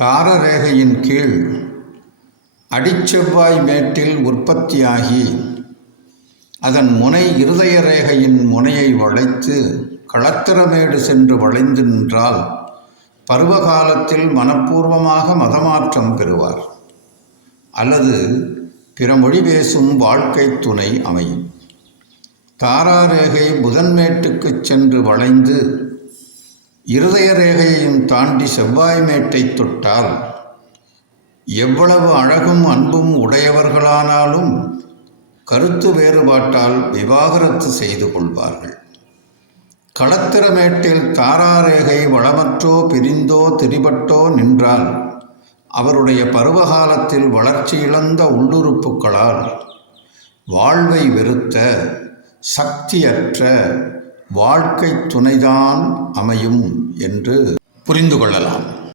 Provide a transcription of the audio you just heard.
தாரரேகையின் கீழ் அடிச்செவ்வாய் மேட்டில் உற்பத்தியாகி அதன் முனை இருதய ரேகையின் முனையை வளைத்து களத்திரமேடு சென்று வளைந்து நின்றால் பருவகாலத்தில் மனப்பூர்வமாக மதமாற்றம் பெறுவார். அல்லது பிற மொழி பேசும் வாழ்க்கை துணை அமையும். தாராரேகை புதன்மேட்டுக்குச் சென்று வளைந்து இருதய ரேகையையும் தாண்டி செவ்வாய் மேட்டை தொட்டால் எவ்வளவு அழகும் அன்பும் உடையவர்களானாலும் கருத்து வேறுபாட்டால் விவாகரத்து செய்து கொள்வார்கள். களத்திரமேட்டில் தாராரேகை வளமற்றோ பிரிந்தோ திரிபட்டோ நின்றால் அவருடைய பருவகாலத்தில் வளர்ச்சி இழந்த உள்ளுறுப்புகளால் வாழ்வை வெறுத்த சக்தியற்ற வாழ்க்கை துணைதான் அமையும் என்று புரிந்து கொள்ளலாம்.